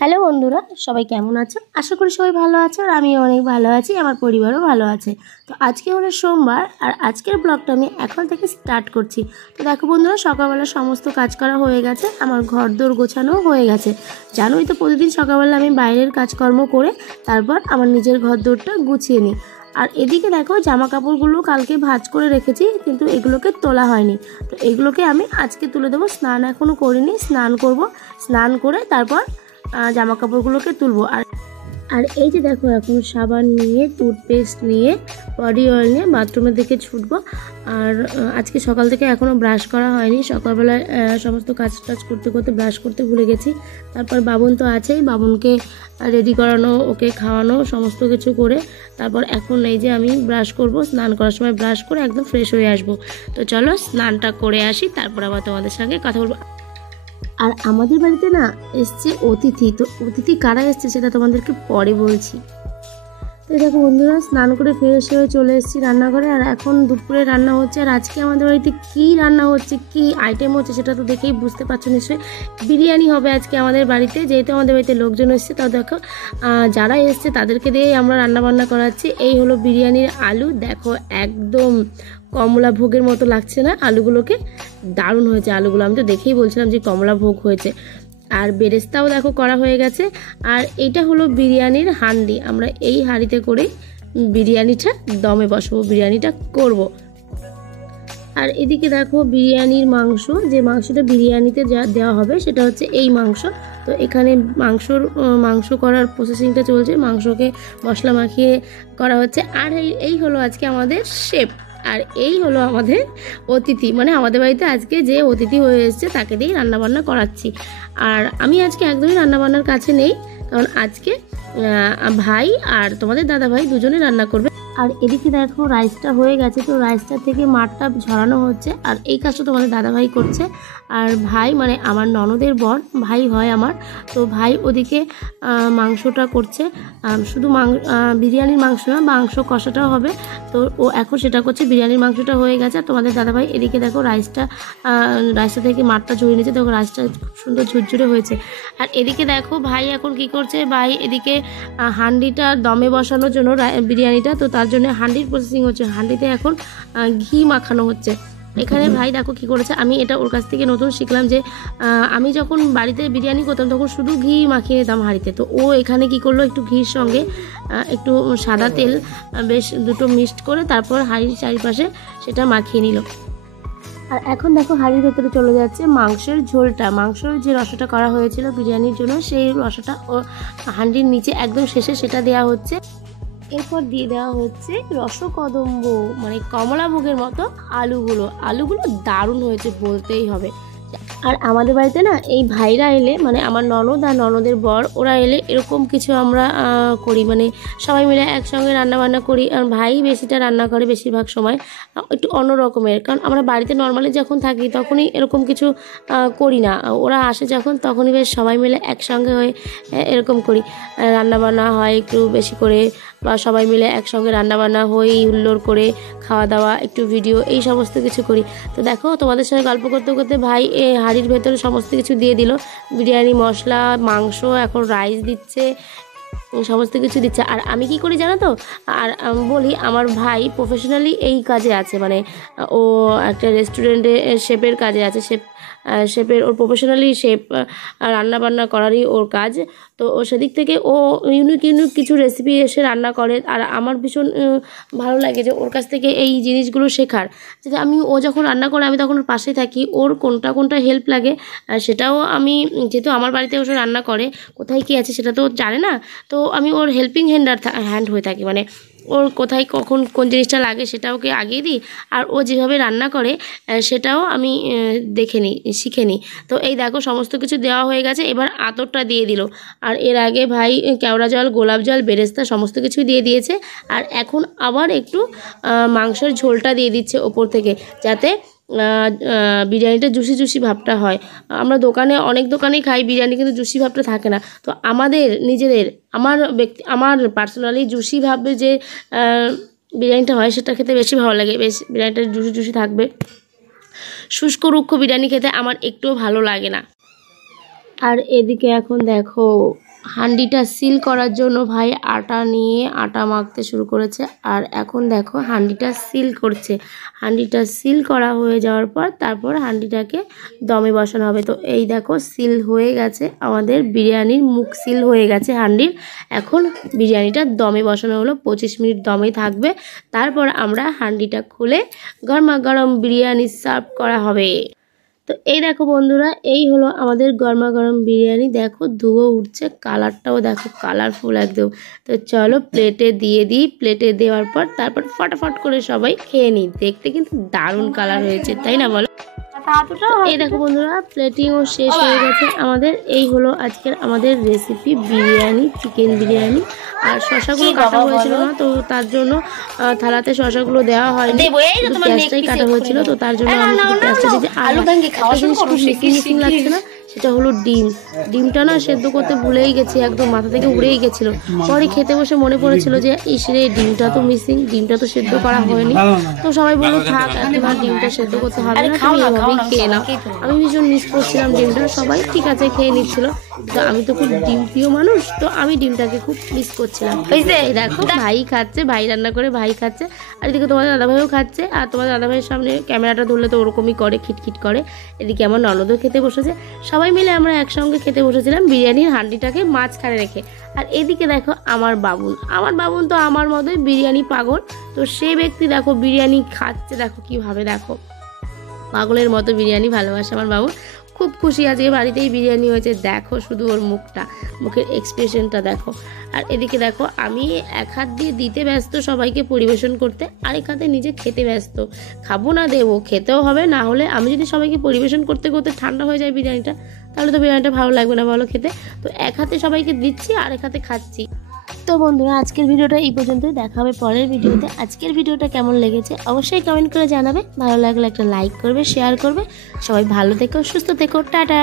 Hello বন্ধুরা, সবাই কেমন আছো? আশা করি সবাই ভালো আছো আর আমি অনেক ভালো আছি, আমার পরিবারও ভালো আছে। তো আজকে হলো সোমবার আর আজকের ব্লগটা আমি এখন থেকে স্টার্ট করছি। তো দেখো বন্ধুরা, সকালবেলা সমস্ত কাজ করা হয়ে গেছে, আমার ঘর দোর গোছানো হয়ে গেছে। জানোই তো প্রতিদিন সকালবেলা আমি বাইরের কাজকর্ম করে তারপর আমার নিজের ঘর দোরটা গুছিয়ে নিই। আর এদিকে দেখো, জামা কাপড়গুলো কালকে ভাঁজ করে রেখেছি, কিন্তু এগুলোকে তোলা হয়নি। তো এগুলোকে আমি আজকে তুলে দেবো। স্নান এখনও করিনি, স্নান করব। স্নান করে তারপর জামা কাপড়গুলোকে তুলবো। আর এই যে দেখো, এখন সাবান নিয়ে, টুথপেস্ট নিয়ে, বডি অয়েল নিয়ে বাথরুমের দিকে ছুটবো। আর আজকে সকাল থেকে এখনও ব্রাশ করা হয়নি। সকালবেলায় সমস্ত কাজ টাজ করতে করতে ব্রাশ করতে ভুলে গেছি। তারপর বাবুন তো আছেই, বাবুনকে রেডি করানো, ওকে খাওয়ানো, সমস্ত কিছু করে তারপর এখন এই যে আমি ব্রাশ করব। স্নান করার সময় ব্রাশ করে একদম ফ্রেশ হয়ে আসবো। তো চলো স্নানটা করে আসি, তারপর আবার তোমাদের সঙ্গে কথা বলবো। আর আমাদের বাড়িতে না এসছে অতিথি। তো অতিথি কারা এসছে সেটা তোমাদেরকে পরে বলছি। তো দেখো বন্ধুরা, স্নান করে ফ্রেশ হয়ে চলে এসেছি রান্নাঘরে। আর এখন দুপুরে রান্না হচ্ছে। আর আজকে আমাদের বাড়িতে কী রান্না হচ্ছে, কী আইটেম হচ্ছে সেটা তো দেখেই বুঝতে পারছো নিশ্চয়ই। বিরিয়ানি হবে আজকে আমাদের বাড়িতে। যেহেতু আমাদের বাড়িতে লোকজন এসছে, তাও দেখো যারা এসছে তাদেরকে দিয়েই আমরা রান্নাবান্না করাচ্ছি। এই হলো বিরিয়ানির আলু, দেখো একদম কমলা ভোগের মতো লাগছে না আলুগুলোকে? দারুণ হয়েছে আলুগুলো, আমি তো দেখেই বলছিলাম যে কমলা ভোগ হয়েছে। আর বেরেস্তাও দেখো করা হয়ে গেছে। আর এইটা হলো বিরিয়ানির হাঁড়ি, আমরা এই হাঁড়িতে করে বিরিয়ানিটা দমে বসাবো, বিরিয়ানিটা করব। আর এদিকে দেখো বিরিয়ানির মাংস, যে মাংসটা বিরিয়ানিতে যা দেওয়া হবে সেটা হচ্ছে এই মাংস। তো এখানে মাংস করার প্রসেসিংটা চলছে, মাংসকে মশলা মাখিয়ে করা হচ্ছে। আর এই হলো আজকে আমাদের শেফ, আর এই হলো আমাদের অতিথি। মানে আমাদের বাড়িতে আজকে যে অতিথি হয়ে এসছে তাকে দিয়েই রান্নাবান্না করাচ্ছি। আর আমি আজকে একদমই রান্নাবান্নার কাছে নেই, কারণ আজকে ভাই আর তোমাদের দাদা ভাই দুজনে রান্না করবে। আর এদিকে দেখো রাইসটা হয়ে গেছে, তো রাইসটা থেকে মাঠটা ঝরানো হচ্ছে। আর এই কাজটা তোমাদের দাদাভাই করছে। আর ভাই মানে আমার ননদের বর, ভাই হয় আমার। তো ভাই ওদিকে মাংসটা করছে, শুধু বিরিয়ানির মাংস না, মাংস কষাটাও হবে। তো ও এখন সেটা করছে। বিরিয়ানির মাংসটা হয়ে গেছে। আর তোমাদের দাদাভাই এদিকে দেখো রাইসটা থেকে মাঠটা ঝরিয়ে নিয়েছে। দেখো রাইসটা খুব সুন্দর ঝুরঝুরে হয়েছে। আর এদিকে দেখো ভাই এখন কি করছে, ভাই এদিকে হাঁড়িটা দমে বসানোর জন্য বিরিয়ানিটা, তো তার জন্য হাঁড়ির প্রসেসিং হচ্ছে। হাঁড়িতে এখন ঘি মাখানো হচ্ছে। এখানে ভাই দেখো কি করেছে, আমি এটা ওর কাছ থেকে নতুন শিখলাম যে আমি যখন বাড়িতে বিরিয়ানি করতাম তখন শুধু ঘি মাখিয়ে নিতাম হাঁড়িতে। তো ও এখানে কি করলো, একটু ঘির সঙ্গে একটু সাদা তেল বেশ দুটো মিক্সড করে তারপর হাঁড়ির চারিপাশে সেটা মাখিয়ে নিল। আর এখন দেখো হাঁড়ির ভেতরে চলে যাচ্ছে মাংসের ঝোলটা। মাংসের যে রসাটা করা হয়েছিল বিরিয়ানির জন্য, সেই রসাটা ও হাঁড়ির নিচে একদম শেষে সেটা দেওয়া হচ্ছে। এরপর দিয়ে দেওয়া হচ্ছে রসকদম্ব, মানে কমলাভোগের মতো আলুগুলো দারুণ হয়েছে বলতেই হবে। আর আমাদের বাড়িতে না এই ভাইরা এলে, মানে আমার ননদ আর ননদের বর, ওরা এলে এরকম কিছু আমরা করি, মানে সবাই মিলে একসঙ্গে রান্নাবান্না করি। আর ভাই বেশিটা রান্না করে বেশিরভাগ সময়, একটু অন্য রকমের। কারণ আমরা বাড়িতে নর্মালি যখন থাকি তখনই এরকম কিছু করি না। ওরা আসে যখন, তখনই বেশ সবাই মিলে একসঙ্গে হয়ে এরকম করি, রান্নাবান্না হয় একটু বেশি করে, বা সবাই মিলে একসঙ্গে রান্নাবান্না হই হুল্লোড় করে, খাওয়া দাওয়া, একটু ভিডিও, এই সমস্ত কিছু করি। তো দেখো তোমাদের সঙ্গে গল্প করতে করতে ভাই হাঁড়ির ভেতরে সমস্ত কিছু দিয়ে দিল, বিরিয়ানি মশলা, মাংস, এখন রাইস দিচ্ছে, সমস্ত কিছু দিচ্ছে। আর আমি কি করি জানো তো, আর বলি, আমার ভাই প্রফেশনালি এই কাজে আছে, মানে ও একটা রেস্টুরেন্টে শেফের কাজে আছে। শেফের ওর প্রফেশনালি শেফ, রান্নাবান্না করারই ওর কাজ। তো ও সেদিক থেকে ও ইউনিক কিছু রেসিপি এসে রান্না করে। আর আমার ভীষণ ভালো লাগে যে ওর কাছ থেকে এই জিনিসগুলো শেখার, যে আমি ও যখন রান্না করে আমি তখন ওর পাশেই থাকি, ওর কোনটা হেল্প লাগে সেটাও আমি, যেহেতু আমার বাড়িতে ও রান্না করে, কোথায় কী আছে সেটা তো জানে না, তো আমি ওর হেল্পিং হ্যান্ড হয়ে থাকি। মানে ওর কোথায় কখন কোন জিনিসটা লাগে সেটা ওকে আগিয়ে দিই, আর ও যেভাবে রান্না করে সেটাও আমি দেখে নিই, শিখে নিই। তো এই দেখো সমস্ত কিছু দেওয়া হয়ে গেছে, এবার আতরটা দিয়ে দিল। আর এর আগে ভাই কেওড়া জল, গোলাপ জল, বেরেস্তা সমস্ত কিছুই দিয়ে দিয়েছে। আর এখন আবার একটু মাংসের ঝোলটা দিয়ে দিচ্ছে ওপর থেকে, যাতে বিরিয়ানিটা জুসি ভাবটা হয়। আমরা অনেক দোকানেই খাই বিরিয়ানি, কিন্তু জুসি ভাবটা থাকে না। তো আমাদের নিজেদের, আমার পার্সোনালি জুসি ভাবে যে বিরিয়ানিটা হয় সেটা খেতে বেশি ভালো লাগে। বেশ বিরিয়ানিটা জুসি থাকবে। শুষ্ক রুক্ষ বিরিয়ানি খেতে আমার একটুও ভালো লাগে না। আর এদিকে এখন দেখো হান্ডিটা সিল করার জন্য ভাই আটা নিয়ে আটা মাখতে শুরু করেছে। আর এখন দেখো হান্ডিটা সিল করছে। হান্ডিটা সিল করা হয়ে যাওয়ার পর তারপর হান্ডিটাকে দমে বসানো হবে। তো এই দেখো সিল হয়ে গেছে, আমাদের বিরিয়ানির মুখ সিল হয়ে গেছে হান্ডির। এখন বিরিয়ানিটা দমে বসানো হলো, 25 মিনিট দমে থাকবে। তারপর আমরা হান্ডিটা খুলে গরমা গরম বিরিয়ানি সার্ভ করা হবে। তো এই দেখো বন্ধুরা, এই হলো আমাদের গরমা গরম বিরিয়ানি। দেখো ধুয়ো উঠছে, কালারটাও দেখো কালারফুল একদম। তো চলো প্লেটে দিয়ে দিই। প্লেটে দেওয়ার পর তারপর ফটাফট করে সবাই খেয়ে নিই। দেখতে কিন্তু দারুণ কালার হয়েছে, তাই না বলো? এই দেখো বন্ধুরা, প্লেটিংও শেষ হয়ে গেছে আমাদের। এই হলো আজকের আমাদের রেসিপি বিরিয়ানি, চিকেন বিরিয়ানি। আর শশাগুলো কাটা হয়েছিল না, তো তার জন্য থালাতে শশাগুলো দেওয়া হয়নি, শুধু পেঁয়াজটাই কাটা হয়েছিল। তো তার জন্য আমি শুধু পেঁয়াজটা দিয়েছি। আর একটা জিনিস খুব মিসিং মিসিং লাগছে না, সেটা হলো ডিম। ডিমটা না সেদ্ধ করতে ভুলেই গেছি, একদম মাথা থেকে উড়েই গেছিলো। পরে খেতে বসে মনে পড়েছিল যে ইসরে ডিমটা তো মিসিং, ডিমটা তো সেদ্ধ করা হয়নি। তো সবাই বললো থাক, এখন আর ডিমটা সেদ্ধ করতে হবে না, তুমি এভাবেই খেয়ে নাও। আমি ভীষণ মিস করছিলাম ডিমটা। সবাই ঠিক আছে খেয়ে নিচ্ছিল, তো আমি তো খুব ডিম প্রিয় মানুষ, তো আমি ডিমটাকে খুব মিস করছিলাম। এই দেখো ভাই খাচ্ছে, ভাই রান্না করে ভাই খাচ্ছে। আর এদিকে তোমাদের দাদাভাইও খাচ্ছে। আর তোমাদের দাদাভাইয়ের সামনে ক্যামেরাটা ধরলে তো ওরকমই করে, খিটখিট করে। এদিকে আমার ননদও খেতে বসেছে। সবাই মিলে আমরা একসঙ্গে খেতে বসেছিলাম বিরিয়ানির হান্ডিটাকে মাঝখানে রেখে। আর এদিকে দেখো আমার বাবুন, আমার বাবুন তো আমার মতোই বিরিয়ানি পাগল। তো সে ব্যক্তি দেখো বিরিয়ানি খাচ্ছে, দেখো কিভাবে, দেখো পাগলের মতো বিরিয়ানি ভালোবাসে আমার বাবু। খুব খুশি, আজকে বাড়িতেই বিরিয়ানি হয়েছে। দেখো শুধু ওর মুখটা, মুখের এক্সপ্রেশনটা দেখো। আর এদিকে দেখো আমি এক হাত দিয়ে দিতে ব্যস্ত সবাইকে পরিবেশন করতে, আরেক হাতে নিজে খেতে ব্যস্ত। খাবো না দেবো, খেতেও হবে। না হলে আমি যদি সবাইকে পরিবেশন করতে করতে ঠান্ডা হয়ে যায় বিরিয়ানিটা, তাহলে তো বিরিয়ানিটা ভালো লাগবে না বলো খেতে। তো এক হাতে সবাইকে দিচ্ছি, আরেক হাতে খাচ্ছি। তো বন্ধুরা আজকের ভিডিওটা এই পর্যন্তই, দেখা হবে পরের ভিডিওতে। আজকের ভিডিওটা কেমন লেগেছে অবশ্যই কমেন্ট করে জানাবে। ভালো লাগলে একটা লাইক করবে, শেয়ার করবে। সবাই ভালো থেকো, সুস্থ থেকো, টাটা।